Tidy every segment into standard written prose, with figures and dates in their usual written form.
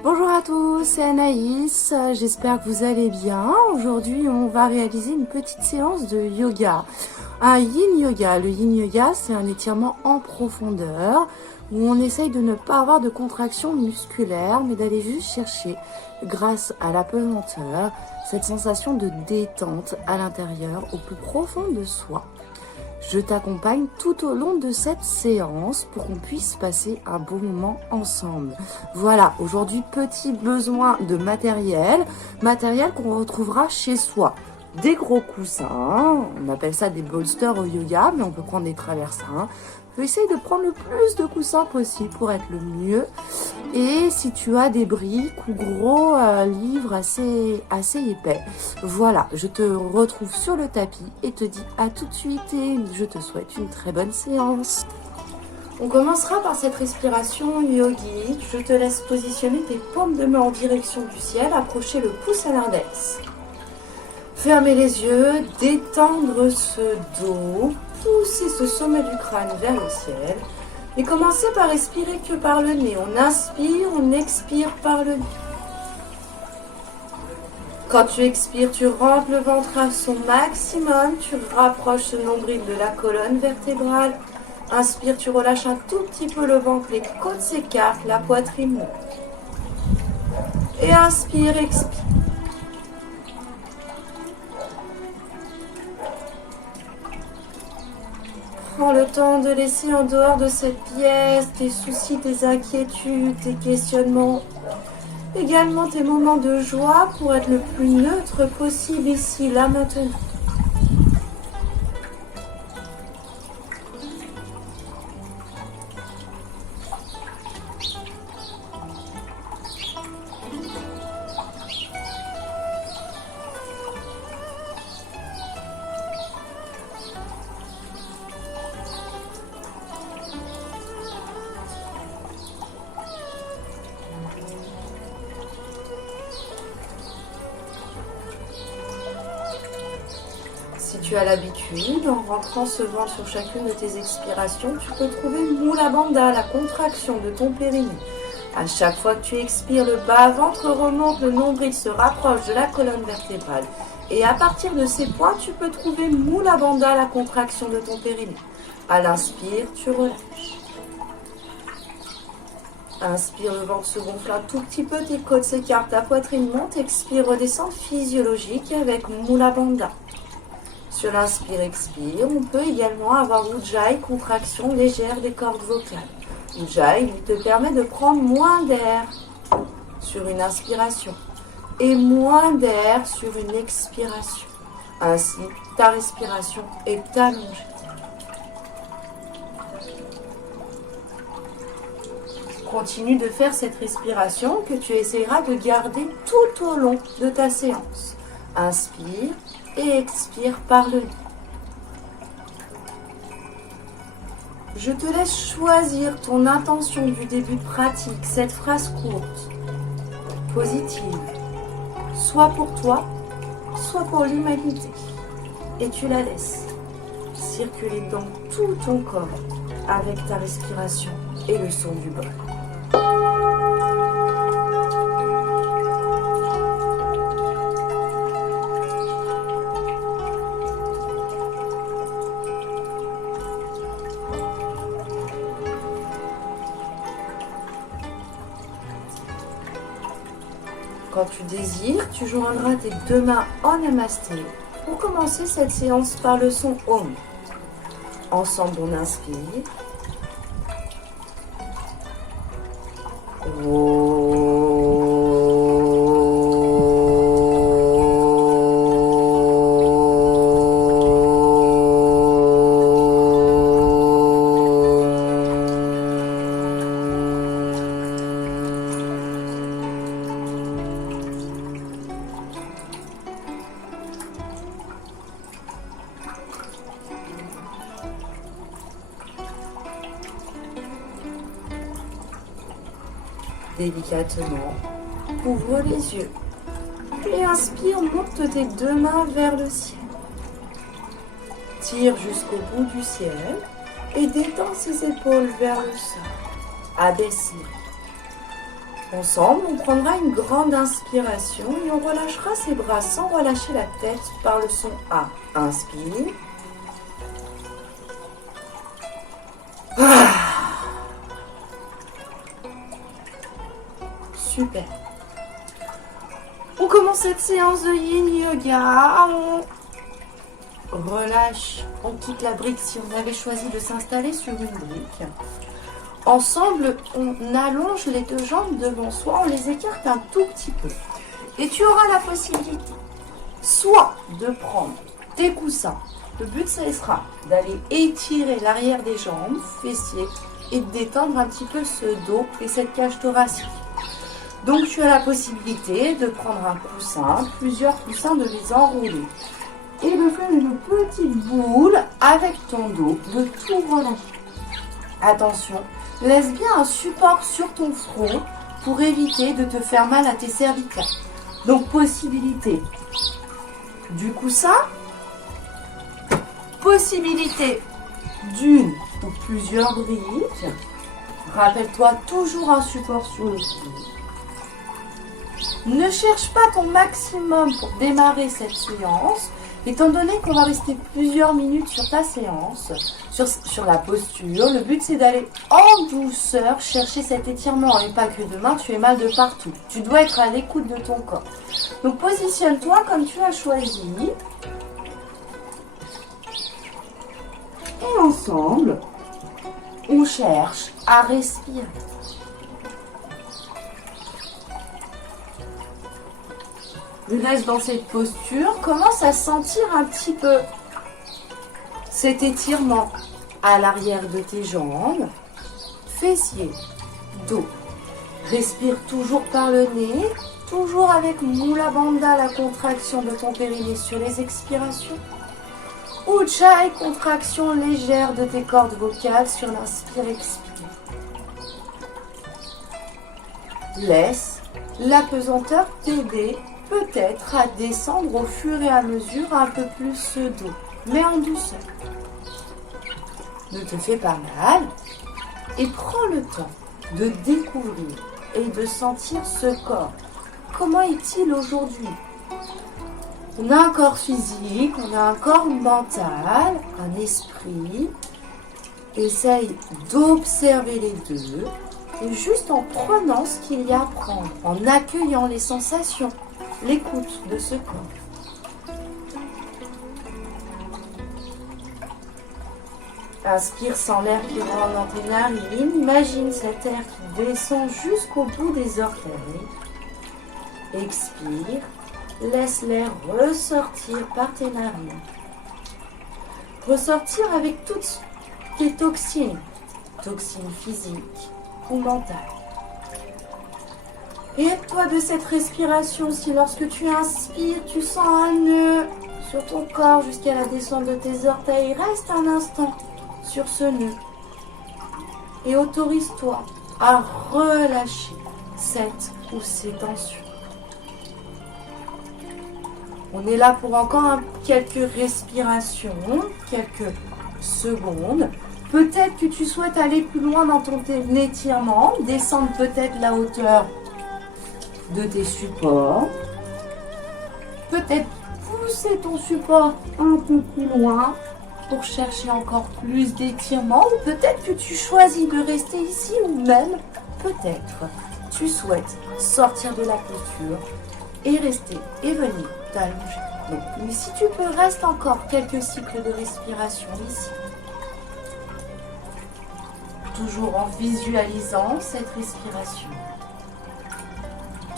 Bonjour à tous, c'est Anaïs, j'espère que vous allez bien. Aujourd'hui, on va réaliser une petite séance de yoga. Un yin yoga. Le yin yoga, c'est un étirement en profondeur où on essaye de ne pas avoir de contraction musculaire, mais d'aller juste chercher, grâce à la pesanteur, cette sensation de détente à l'intérieur, au plus profond de soi. Je t'accompagne tout au long de cette séance pour qu'on puisse passer un bon moment ensemble. Voilà, aujourd'hui, petit besoin de matériel qu'on retrouvera chez soi. Des gros coussins, on appelle ça des bolsters au yoga, mais on peut prendre des traversins. On peut essayer de prendre le plus de coussins possible pour être le mieux. Et si tu as des briques ou gros livres assez épais, voilà, je te retrouve sur le tapis et te dis à tout de suite et je te souhaite une très bonne séance. On commencera par cette respiration yogique. Je te laisse positionner tes paumes de main en direction du ciel, approcher le pouce à l'index. Fermer les yeux, détendre ce dos, pousser ce sommet du crâne vers le ciel. Et commencer par respirer que par le nez. On inspire, on expire par le nez. Quand tu expires, tu rentres le ventre à son maximum. Tu rapproches le nombril de la colonne vertébrale. Inspire, tu relâches un tout petit peu le ventre, les côtes s'écartent, la poitrine monte. Et inspire, expire. Prends le temps de laisser en dehors de cette pièce tes soucis, tes inquiétudes, tes questionnements. Également tes moments de joie pour être le plus neutre possible ici, là, maintenant. Si tu as l'habitude, en rentrant ce vent sur chacune de tes expirations, tu peux trouver Mula Bandha, la contraction de ton périnée. À chaque fois que tu expires, le bas-ventre remonte, le nombril se rapproche de la colonne vertébrale. Et à partir de ces points, tu peux trouver Mula Bandha, la contraction de ton périnée. À l'inspire, tu relâches. Inspire, le ventre se gonfle un tout petit peu, tes côtes s'écartent, ta poitrine monte. Expire, redescend physiologique avec Mula Bandha. Sur l'inspire, expire, on peut également avoir Ujjayi, contraction légère des cordes vocales. Ujjayi te permet de prendre moins d'air sur une inspiration et moins d'air sur une expiration. Ainsi, ta respiration est allongée. Continue de faire cette respiration que tu essaieras de garder tout au long de ta séance. Inspire et expire par le nez. Je te laisse choisir ton intention du début de pratique, cette phrase courte, positive, soit pour toi, soit pour l'humanité. Et tu la laisses circuler dans tout ton corps avec ta respiration et le son du bol. Quand tu désires, tu joindras tes deux mains en namasté pour commencer cette séance par le son Om. Ensemble, on inspire. Délicatement, ouvre les yeux et inspire, monte tes deux mains vers le ciel. Tire jusqu'au bout du ciel et détends ses épaules vers le sol. Abaisse. Ensemble, on prendra une grande inspiration et on relâchera ses bras sans relâcher la tête par le son A. Inspire. Super. On commence cette séance de Yin Yoga. On relâche, on quitte la brique si on avait choisi de s'installer sur une brique. Ensemble, on allonge les deux jambes devant soi, on les écarte un tout petit peu. Et tu auras la possibilité soit de prendre tes coussins. Le but, ça sera d'aller étirer l'arrière des jambes, fessiers, et de détendre un petit peu ce dos et cette cage thoracique. Donc, tu as la possibilité de prendre un coussin, plusieurs coussins, de les enrouler. Et de faire une petite boule avec ton dos, de tout relâcher. Attention, laisse bien un support sur ton front pour éviter de te faire mal à tes cervicales. Donc, possibilité du coussin, possibilité d'une ou plusieurs briques. Rappelle-toi, toujours un support sur le pied. Ne cherche pas ton maximum pour démarrer cette séance, étant donné qu'on va rester plusieurs minutes sur ta séance, sur la posture. Le but, c'est d'aller en douceur chercher cet étirement. Et pas que demain, tu aies mal de partout. Tu dois être à l'écoute de ton corps. Donc, positionne-toi comme tu as choisi. Et ensemble, on cherche à respirer. Reste dans cette posture, commence à sentir un petit peu cet étirement à l'arrière de tes jambes, fessiers, dos. Respire toujours par le nez, toujours avec Mula Bandha, la contraction de ton périnée sur les expirations. Ujjayi, contraction légère de tes cordes vocales sur l'inspire-expire. Laisse la pesanteur t'aider peut-être à descendre au fur et à mesure un peu plus ce dos, mais en douceur. Ne te fais pas mal et prends le temps de découvrir et de sentir ce corps. Comment est-il aujourd'hui? On a un corps physique, on a un corps mental, un esprit. Essaye d'observer les deux et juste en prenant ce qu'il y a à prendre, en accueillant les sensations. L'écoute de ce corps. Inspire sans l'air qui rentre dans tes narines. Imagine cet air qui descend jusqu'au bout des orteils. Expire. Laisse l'air ressortir par tes narines. Ressortir avec toutes tes toxines. Toxines physiques ou mentales. Et aide-toi de cette respiration. Si lorsque tu inspires, tu sens un nœud sur ton corps jusqu'à la descente de tes orteils, reste un instant sur ce nœud. Et autorise-toi à relâcher cette ou ces tensions. On est là pour encore quelques respirations, quelques secondes. Peut-être que tu souhaites aller plus loin dans ton étirement, descendre peut-être la hauteur de tes supports. Peut-être pousser ton support un peu plus loin pour chercher encore plus d'étirement. Ou peut-être que tu choisis de rester ici, ou même peut-être tu souhaites sortir de la posture et rester et venir t'allonger. Donc, mais si tu peux, reste encore quelques cycles de respiration ici. Toujours en visualisant cette respiration.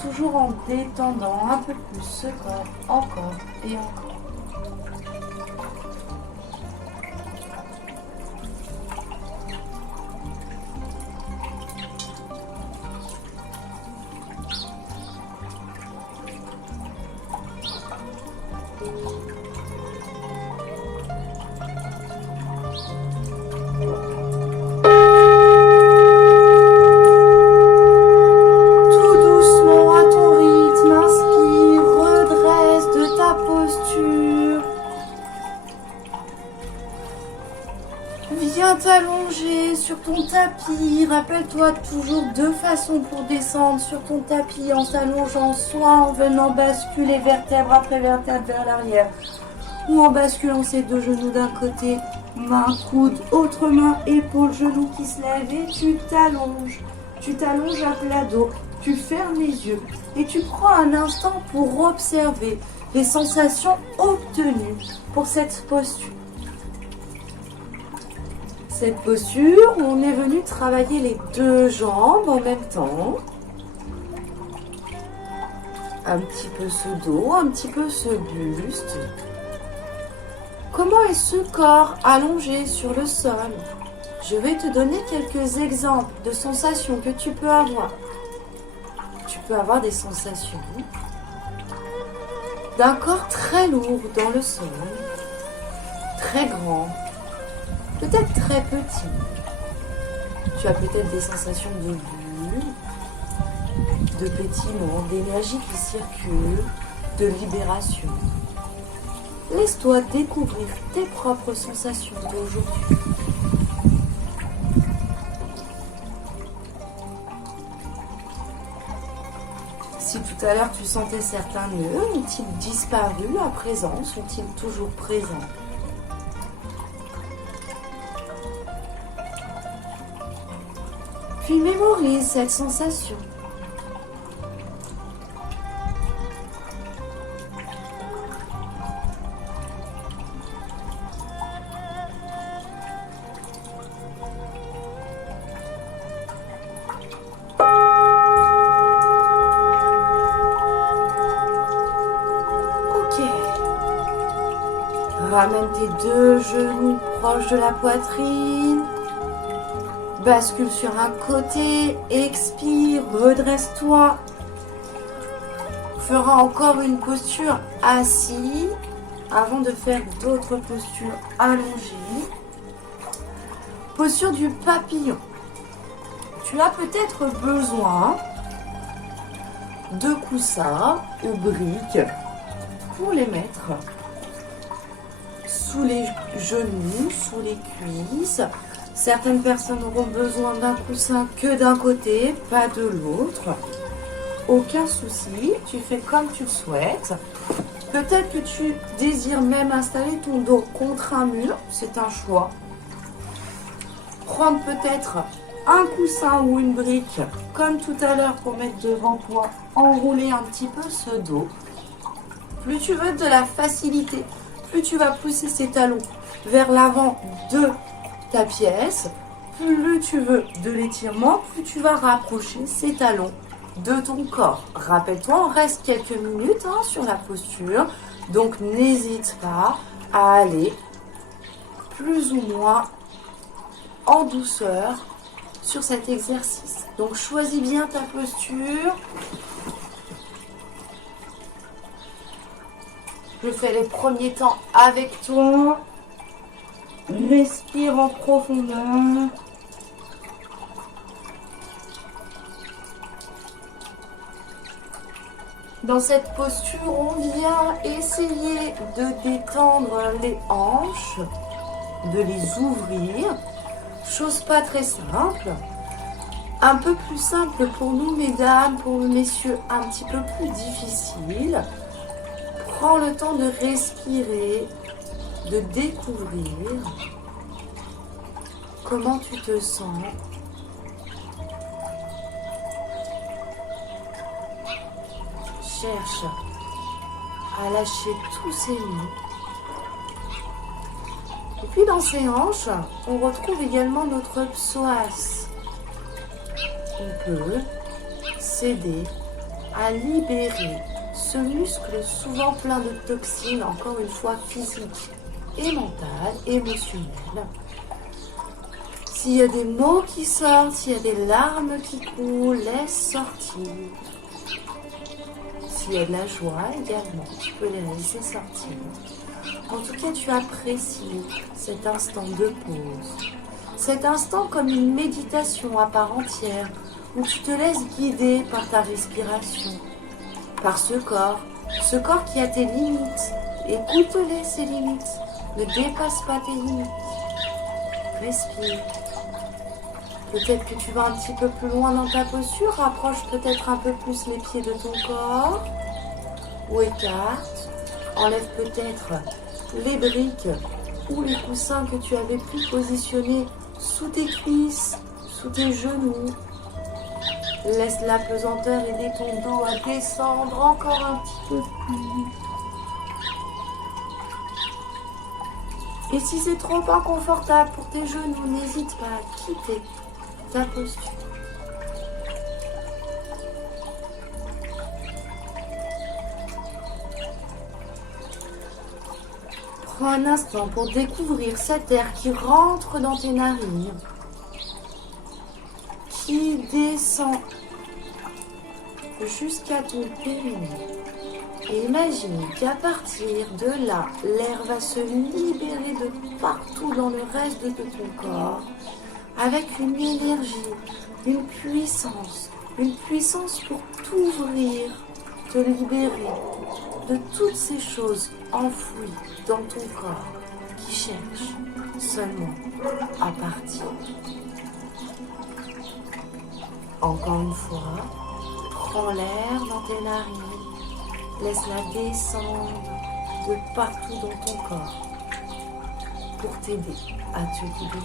Toujours en détendant un peu plus ce corps, encore et encore. ton tapis. Rappelle-toi toujours deux façons pour descendre sur ton tapis en s'allongeant, soit en venant basculer vertèbre après vertèbre vers l'arrière, ou en basculant ses deux genoux d'un côté, main, coude, autre main, épaule, genou qui se lève et tu t'allonges. Tu t'allonges à plat dos, tu fermes les yeux et tu prends un instant pour observer les sensations obtenues pour cette posture. Cette posture, on est venu travailler les deux jambes en même temps. Un petit peu ce dos, un petit peu ce buste. Comment est ce corps allongé sur le sol? Je vais te donner quelques exemples de sensations que tu peux avoir. Tu peux avoir des sensations d'un corps très lourd dans le sol, très grand, peut-être très petit. Tu as peut-être des sensations de bulle, de pétillement, d'énergie qui circule, de libération. Laisse-toi découvrir tes propres sensations d'aujourd'hui. Si tout à l'heure tu sentais certains nœuds, ont-ils disparu à présent? Sont-ils toujours présents? Puis mémorise cette sensation. Ramène tes deux genoux proches de la poitrine. Bascule sur un côté. Expire. Redresse-toi. Fera encore une posture assise avant de faire d'autres postures allongées. Posture du papillon. Tu as peut-être besoin de coussins ou briques pour les mettre sous les genoux, sous les cuisses. Certaines personnes auront besoin d'un coussin que d'un côté, pas de l'autre. Aucun souci, tu fais comme tu le souhaites. Peut-être que tu désires même installer ton dos contre un mur, c'est un choix. Prendre peut-être un coussin ou une brique, comme tout à l'heure pour mettre devant toi, enrouler un petit peu ce dos. Plus tu veux de la facilité, plus tu vas pousser ces talons vers l'avant de ta pièce, plus tu veux de l'étirement, plus tu vas rapprocher ces talons de ton corps. Rappelle-toi, on reste quelques minutes sur la posture, donc n'hésite pas à aller plus ou moins en douceur sur cet exercice. Donc choisis bien ta posture. Je fais les premiers temps avec toi. Respire en profondeur. Dans cette posture, on vient essayer de détendre les hanches, de les ouvrir. Chose pas très simple. Un peu plus simple pour nous, mesdames, pour nous, messieurs, un petit peu plus difficile. Prends le temps de respirer, de découvrir comment tu te sens. Cherche à lâcher tous ces nœuds. Et puis dans ces hanches, on retrouve également notre psoas. On peut s'aider à libérer ce muscle souvent plein de toxines, encore une fois physiques et mentales, émotionnelles. S'il y a des mots qui sortent, s'il y a des larmes qui coulent, laisse sortir. S'il y a de la joie également, tu peux les laisser sortir. En tout cas, tu apprécies cet instant de pause. Cet instant comme une méditation à part entière, où tu te laisses guider par ta respiration, par ce corps qui a tes limites. Écoute-les, ces limites. Ne dépasse pas tes limites. Respire. Peut-être que tu vas un petit peu plus loin dans ta posture. Rapproche peut-être un peu plus les pieds de ton corps. Ou écarte. Enlève peut-être les briques ou les coussins que tu avais pu positionner sous tes cuisses, sous tes genoux. Laisse la pesanteur aider ton dos à descendre encore un petit peu plus. Et si c'est trop inconfortable pour tes genoux, n'hésite pas à quitter ta posture. Prends un instant pour découvrir cet air qui rentre dans tes narines, qui descend jusqu'à ton périnée. Et imagine qu'à partir de là, l'air va se libérer de partout dans le reste de ton corps avec une énergie, une puissance pour t'ouvrir, te libérer de toutes ces choses enfouies dans ton corps qui cherchent seulement à partir. Encore une fois, prends l'air dans tes narines. Laisse-la descendre de partout dans ton corps pour t'aider à te libérer.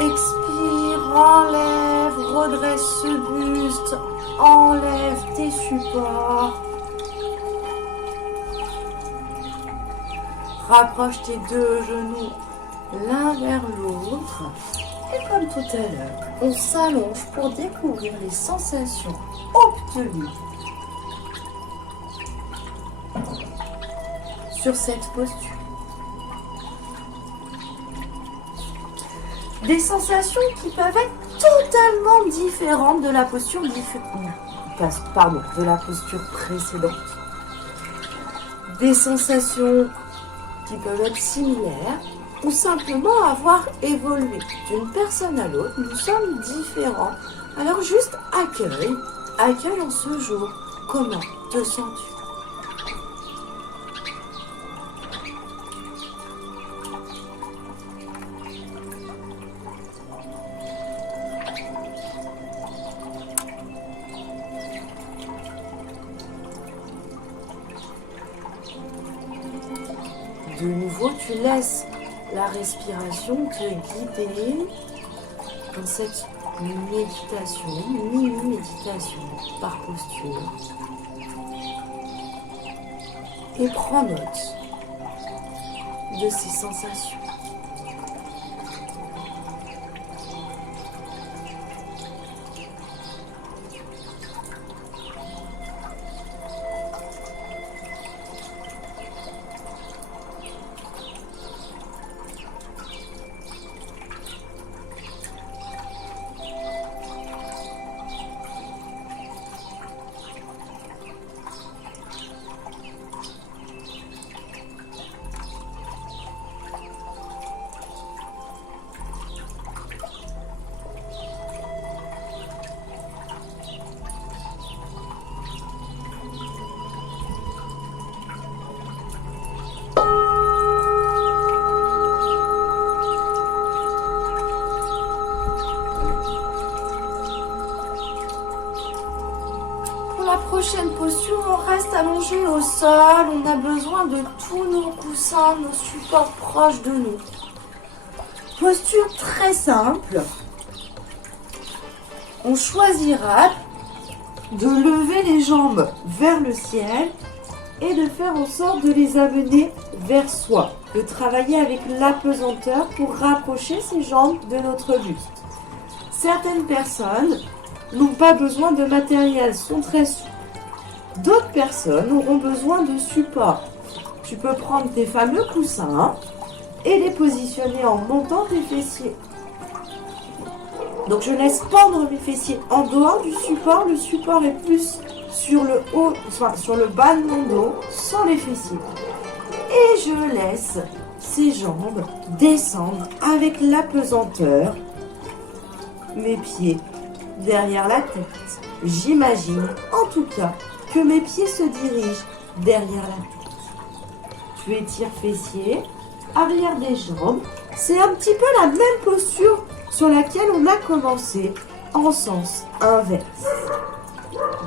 Expire, enlève, redresse ce buste, enlève tes supports. Rapproche tes deux genoux l'un vers l'autre. Et comme tout à l'heure, on s'allonge pour découvrir les sensations obtenues sur cette posture. Des sensations qui peuvent être totalement différentes de la posture précédente. Des sensations qui peuvent être similaires ou simplement avoir évolué d'une personne à l'autre. Nous sommes différents. Alors juste accueille en ce jour. Comment te sens-tu ? De nouveau, tu laisses la respiration te guider dans cette méditation, mini-méditation par posture. Et prends note de ces sensations. Prochaine posture, on reste allongé au sol, on a besoin de tous nos coussins, nos supports proches de nous. Posture très simple, on choisira de lever les jambes vers le ciel et de faire en sorte de les amener vers soi, de travailler avec l'apesanteur pour rapprocher ces jambes de notre buste. Certaines personnes n'ont pas besoin de matériel, sont très souples. D'autres personnes auront besoin de support. Tu peux prendre tes fameux coussins et les positionner en montant tes fessiers. Donc je laisse pendre mes fessiers en dehors du support. Le support est plus sur le haut, enfin sur le bas de mon dos, sans les fessiers. Et je laisse tes jambes descendre avec la pesanteur. Mes pieds derrière la tête. J'imagine, en tout cas, que mes pieds se dirigent derrière la tête. Tu étires fessiers, arrière des jambes. C'est un petit peu la même posture sur laquelle on a commencé, en sens inverse.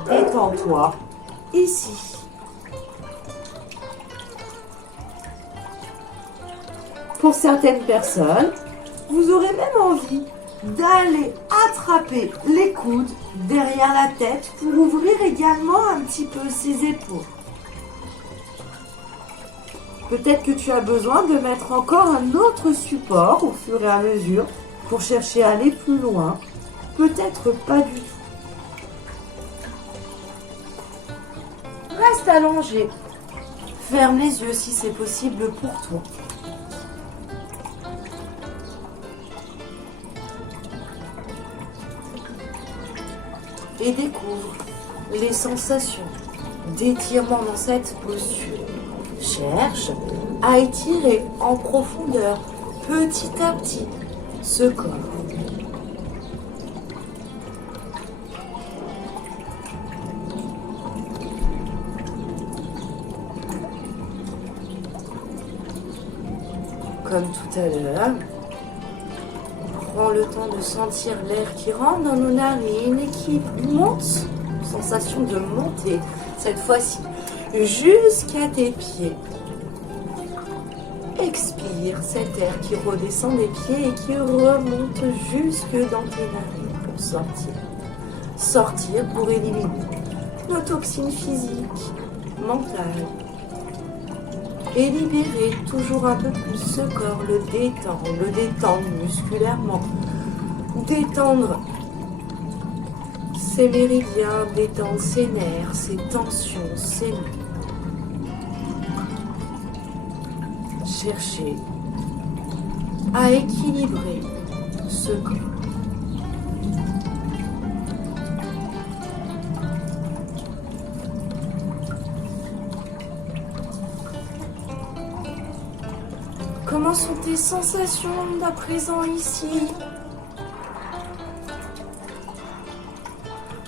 Détends-toi ici. Pour certaines personnes, vous aurez même envie d'aller attraper les coudes derrière la tête pour ouvrir également un petit peu ses épaules. Peut-être que tu as besoin de mettre encore un autre support au fur et à mesure pour chercher à aller plus loin. Peut-être pas du tout. Reste allongé. Ferme les yeux si c'est possible pour toi. Et découvre les sensations d'étirement dans cette posture. Cherche à étirer en profondeur, petit à petit, ce corps. Comme tout à l'heure, prends le temps de sentir l'air qui rentre dans nos narines et qui monte, sensation de monter, cette fois-ci, jusqu'à tes pieds. Expire cet air qui redescend des pieds et qui remonte jusque dans tes narines pour sortir. Sortir pour éliminer nos toxines physiques, mentales. Et libérer toujours un peu plus ce corps, le détendre musculairement, détendre ses méridiens, détendre ses nerfs, ses tensions, ses nœuds. Chercher à équilibrer ce corps. Comment sont tes sensations à présent ici?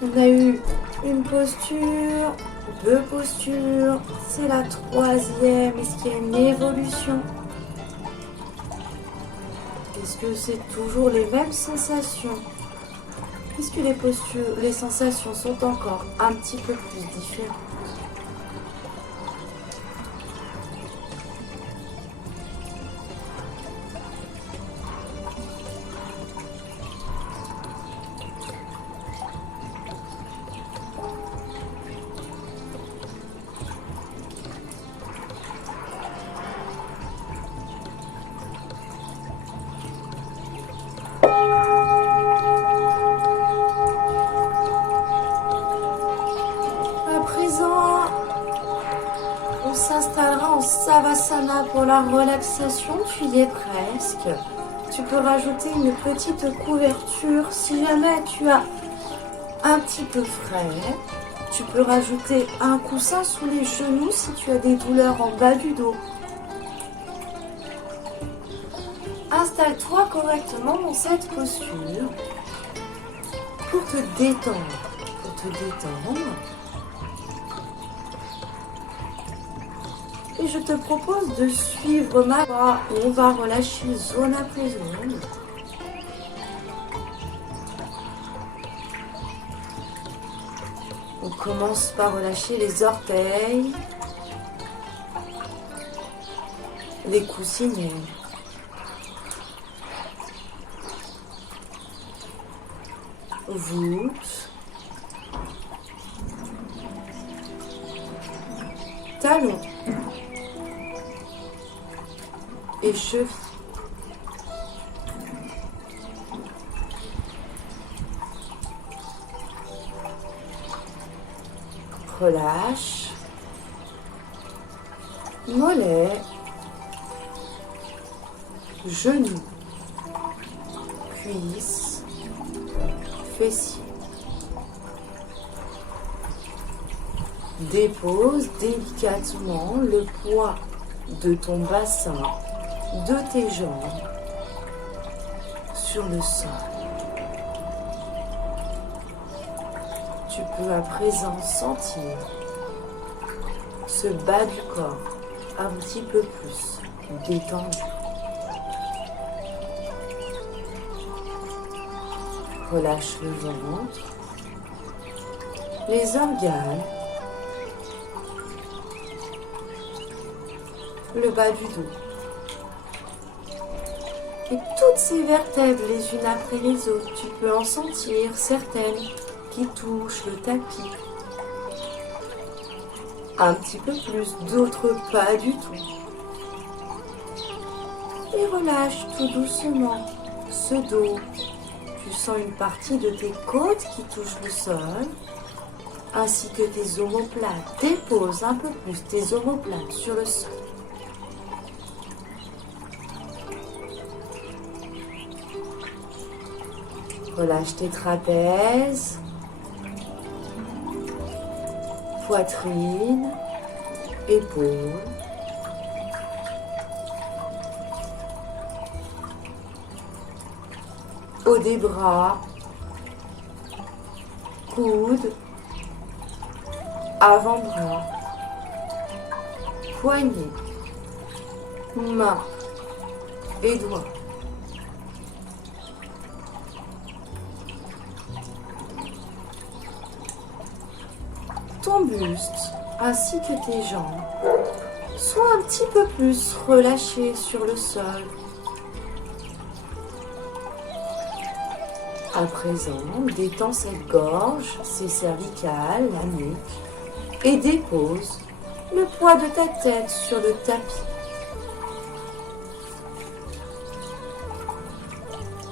On a eu une posture, deux postures, c'est la troisième. Est-ce qu'il y a une évolution? Est-ce que c'est toujours les mêmes sensations? Est-ce que les postures, les sensations sont encore un petit peu plus différentes? On s'installera en Savasana pour la relaxation, tu y es presque. Tu peux rajouter une petite couverture si jamais tu as un petit peu frais. Tu peux rajouter un coussin sous les genoux si tu as des douleurs en bas du dos. Installe-toi correctement dans cette posture pour te détendre. Et je te propose de suivre ma voie. On va relâcher zone après zone. On commence par relâcher les orteils, les coussinets, voûte, talons et chevilles. Relâche, mollets, genoux, cuisses, fessiers. Dépose délicatement le poids de ton bassin de tes jambes sur le sol. Tu peux à présent sentir ce bas du corps un petit peu plus détendu. Relâche le ventre, les organes, le bas du dos. Et toutes ces vertèbres les unes après les autres, tu peux en sentir certaines qui touchent le tapis. Un petit peu plus, d'autres pas du tout. Et relâche tout doucement ce dos. Tu sens une partie de tes côtes qui touche le sol, ainsi que tes omoplates. Dépose un peu plus tes omoplates sur le sol. Relâche tes trapèzes, poitrine, épaules. Haut des bras, coudes, avant-bras, poignets, mains et doigts. Ton buste ainsi que tes jambes sont un petit peu plus relâchés sur le sol. À présent, détends cette gorge, ses cervicales, la nuque et dépose le poids de ta tête sur le tapis.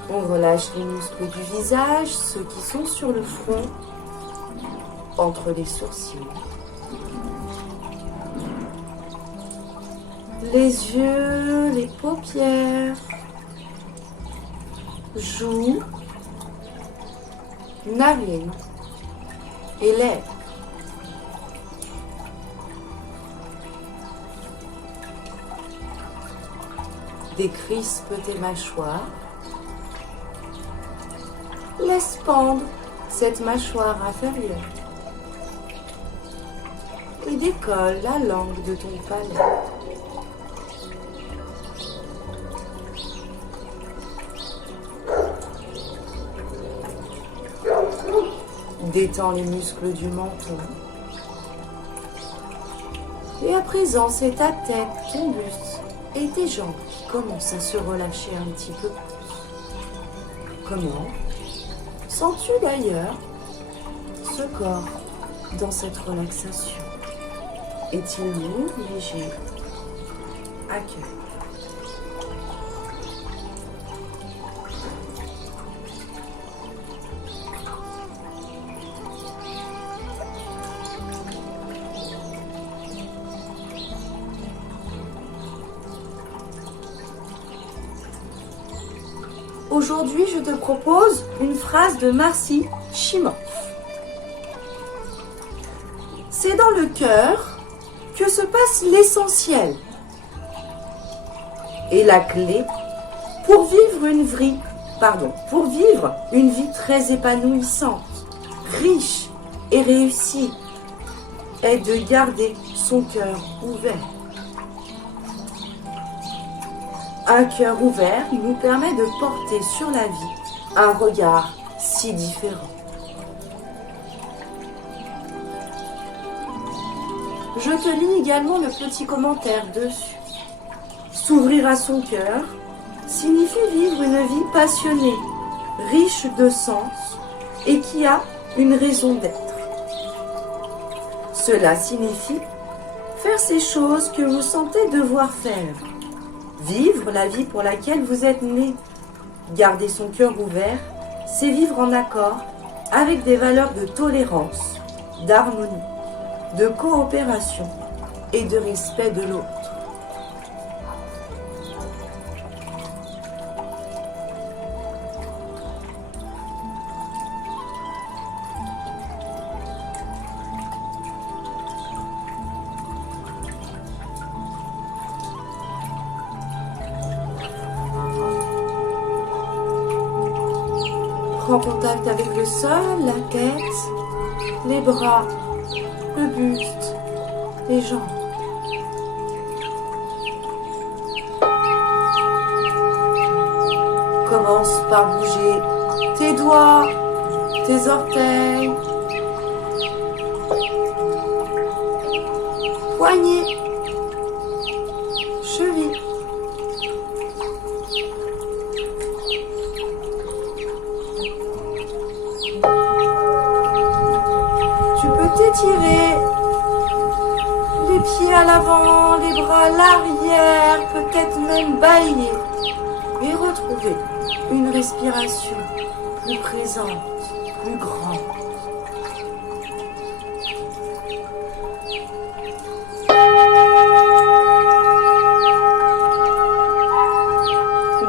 On relâche les muscles du visage, ceux qui sont sur le front, entre les sourcils. Les yeux, les paupières, joues, narines et lèvres. Décrispe tes mâchoires. Laisse pendre cette mâchoire inférieure. Et décolle la langue de ton palais. Détends les muscles du menton. Et à présent, c'est ta tête, ton buste et tes jambes qui commencent à se relâcher un petit peu plus. Comment sens-tu d'ailleurs ce corps dans cette relaxation? Est-il lourd, léger? Accueille. Aujourd'hui, je te propose une phrase de Marcy Shimoff. C'est dans le cœur que se passe l'essentiel et la clé pour vivre une vie très épanouissante, riche et réussie est de garder son cœur ouvert. Un cœur ouvert nous permet de porter sur la vie un regard si différent. Je te lis également le petit commentaire dessus. S'ouvrir à son cœur signifie vivre une vie passionnée, riche de sens et qui a une raison d'être. Cela signifie faire ces choses que vous sentez devoir faire. Vivre la vie pour laquelle vous êtes né. Garder son cœur ouvert, c'est vivre en accord avec des valeurs de tolérance, d'harmonie, de coopération et de respect de l'autre. Prends contact avec le sol, la tête, les bras, le buste, les jambes. Commence par bouger tes doigts, tes orteils, poignets, chevilles. Tu peux t'étirer les pieds à l'avant, les bras à l'arrière, peut-être même bâiller et retrouver une respiration plus présente, plus grande.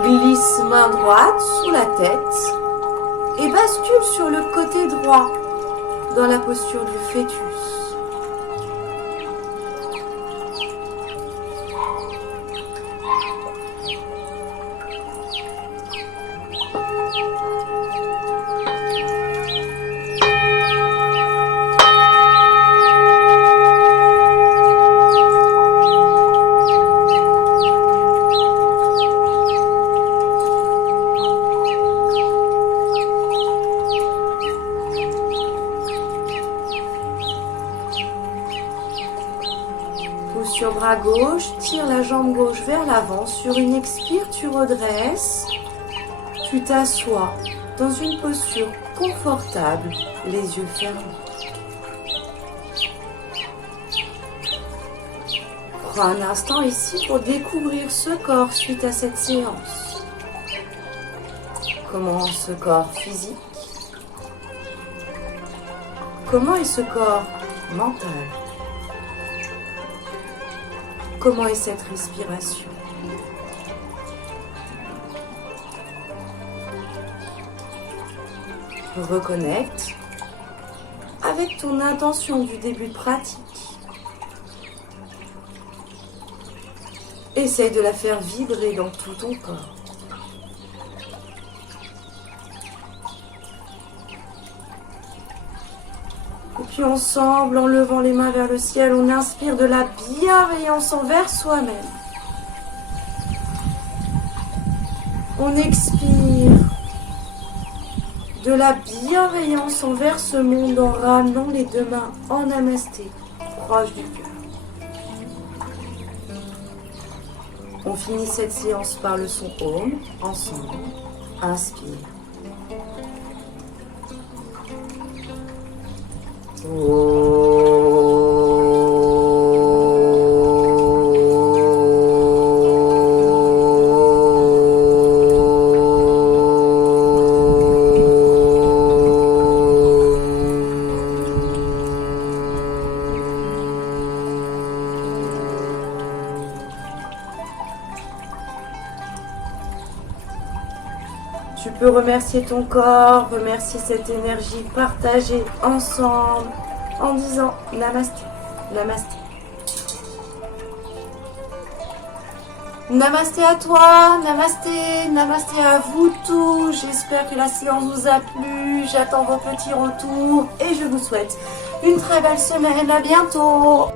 Glisse main droite sous la tête et bascule sur le côté droit dans la posture du fœtus. Sur bras gauche, tire la jambe gauche vers l'avant. Sur une expire, tu redresses. Tu t'assois dans une posture confortable, les yeux fermés. Prends un instant ici pour découvrir ce corps suite à cette séance. Comment ce corps physique? Comment est ce corps mental? Comment est cette respiration? Reconnecte avec ton intention du début de pratique. Essaye de la faire vibrer dans tout ton corps. Et puis ensemble, en levant les mains vers le ciel, on inspire de la bienveillance envers soi-même. On expire de la bienveillance envers ce monde en ramenant les deux mains en namasté, proche du cœur. On finit cette séance par le son Om, ensemble. Inspire. Tu peux remercier ton corps, remercier cette énergie partagée ensemble en disant Namasté, Namasté. Namasté à toi, Namasté, Namasté à vous tous. J'espère que la séance vous a plu. J'attends vos petits retours et je vous souhaite une très belle semaine. À bientôt.